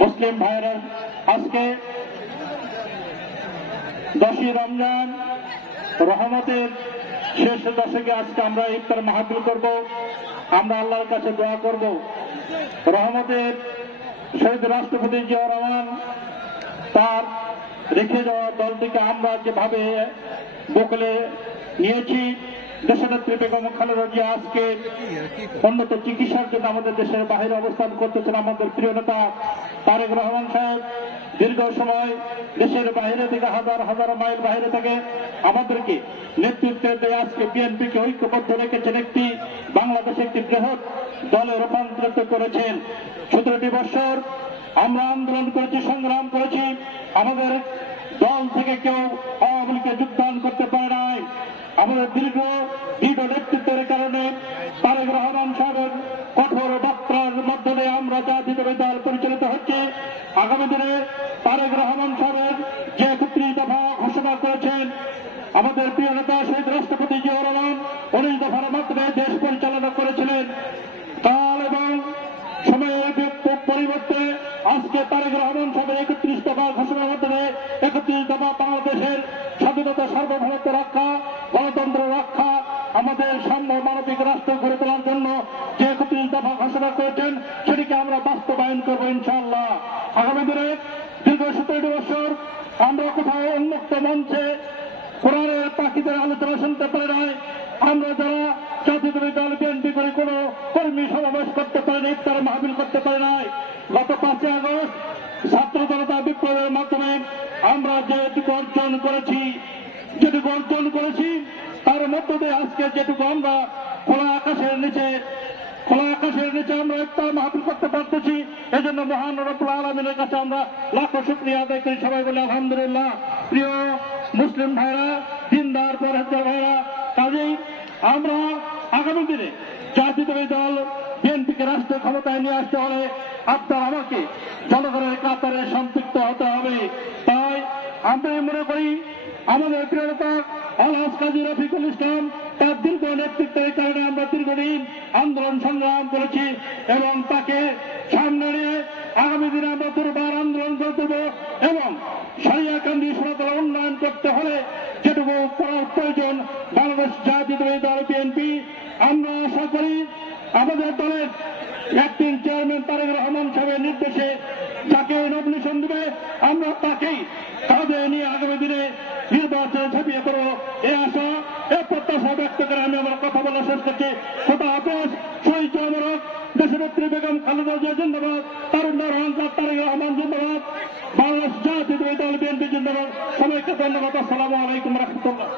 মুসলিম ভাইরা, আজকে 10ই রমজান রহমতের শেষ দশকে আজকে আমরা ইফতার মাহফিল করব। আমরা আল্লাহর কাছে দোয়া করব রহমতের শহীদ রাষ্ট্রপতি জিয়াউর রহমান তার রেখে যাওয়া দলটিকে আমরা যেভাবে বকলে নিয়েছি, দেশনেত্রী বেগম খালেদা জিয়া আজকে উন্নত চিকিৎসার জন্য আমাদের দেশের বাইরে অবস্থান করতেছেন। আমাদের প্রিয় নেতা তারেক রহমান সাহেব দীর্ঘ সময় দেশের বাইরে থেকে হাজার হাজার মাইল বাইরে থেকে আমাদেরকে নেতৃত্বে দিয়ে আজকে বিএনপিকে ঐক্যবদ্ধ রেখেছেন, একটি বাংলাদেশে একটি বৃহৎ দলে রূপান্তরিত করেছেন। 17টি বছর আমরা আন্দোলন করেছি, সংগ্রাম করেছি, আমাদের দল থেকে কেউ আওয়ামী লীগে যোগদান করতে পারে নাই। আমাদের দীর্ঘ নেতৃত্বের কারণে তারেক রহমান সাহেবের কঠোর বার্তার মধ্য দিয়ে আমরা জাতীয়তাবাদী দল পরিচালিত হচ্ছে। আগামী দিনে তারেক রহমান সাহেবের যে 31 দফা ঘোষণা করেছেন আমাদের প্রিয় নেতা শহীদ রাষ্ট্রপতি জিয়াউর রহমান 19 দফার মাধ্যমে দেশ পরিচালনা করেছিলেন। কাল এবং সময়ের পরিবর্তে আজকে তারেক রহমান সাহেবের 31 দফা ঘোষণার মাধ্যমে 31 দফা বাংলাদেশের স্বাধীনতা সার্বভৌমত্ব রক্ষা, গণতন্ত্র রক্ষা, আমাদের সাম্য মানবিক রাষ্ট্র গড়ে তোলার জন্য যে 31 দফা ঘোষণা করেছেন সেটিকে আমরা বাস্তবায়ন করবো ইনশাআল্লাহ। আগামী দিনে দীর্ঘ 17 বছর আমরা কোথাও উন্মুক্ত মঞ্চে কোরআনের পাখিদের আলোচনা শুনতে পারি নাই। আমরা যারা জাতীয়তাবাদী দল বিএনপি করে কোন কর্মী সমাবেশ করতে পারেনি, ইফতার মাহফিল করতে পারে নাই। গত 5 আগস্ট ছাত্র জনতা বিপ্লবের মাধ্যমে আমরা যেটুকু অর্জন করেছি তার মধ্য দিয়ে আজকে যেটুকু আমরা খোলা আকাশের নিচে আমরা ইফতার মাহফিল করতে পারতেছি, এজন্য মহান রব্বুল আলামিনের কাছে আমরা লাখো শুকরিয়া আদায় করি। সবাই বলে আলহামদুলিল্লাহ। প্রিয় মুসলিম ভাইরা, দিনদার পরহেজগার ভাইরা, কাজেই আমরা আগামী দিনে জাতীয়তাবাদী দল বিএনপিকে রাষ্ট্র ক্ষমতায় নিয়ে আসতে হলে আপনার আমাকে জনগণের কাতারে সম্পৃক্ত হতে হবে। তাই আমরা মনে করি আমাদের প্রিয় নেতা আলহাজ কাজী রফিকুল ইসলাম তার দীর্ঘ নেতৃত্বের কারণে আমরা দীর্ঘদিন আন্দোলন সংগ্রাম করেছি এবং তাকে সামনে নিয়ে আগামী দিনে আমরা দুর্বার আন্দোলন করতে হবে এবং সারিয়াকান্দি সনাতন উন্নয়ন করতে হলে যেটুকু করার প্রয়োজন বাংলাদেশ জাতীয়তাবাদী দল বিএনপি আমরা আশা করি আমাদের দলের অ্যাক্টিং চেয়ারম্যান তারেক রহমান সাহেবের নির্দেশে যাকে নমিনেশন দেবে আমরা তাকেই কাঁধে নিয়ে আগামী দিনে নির্বাচনে ঝাঁপিয়ে পড়ব এই আশা এ প্রত্যাশা ব্যক্ত করে আমি আমার কথা বলা শেষ করছি। খোদা হাফেজ। শহীদ মোবারক। দেশনেত্রী বেগম খালেদা জিয়া জিন্দাবাদ। তারুণ্যের অহংকার তারেক রহমান জিন্দাবাদ। বাংলাদেশ জাতীয়তাবাদী দল বিএনপি জিন্দাবাদ। সবাইকে ধন্যবাদ। আসসালামু আলাইকুম রহমতুল্লাহ।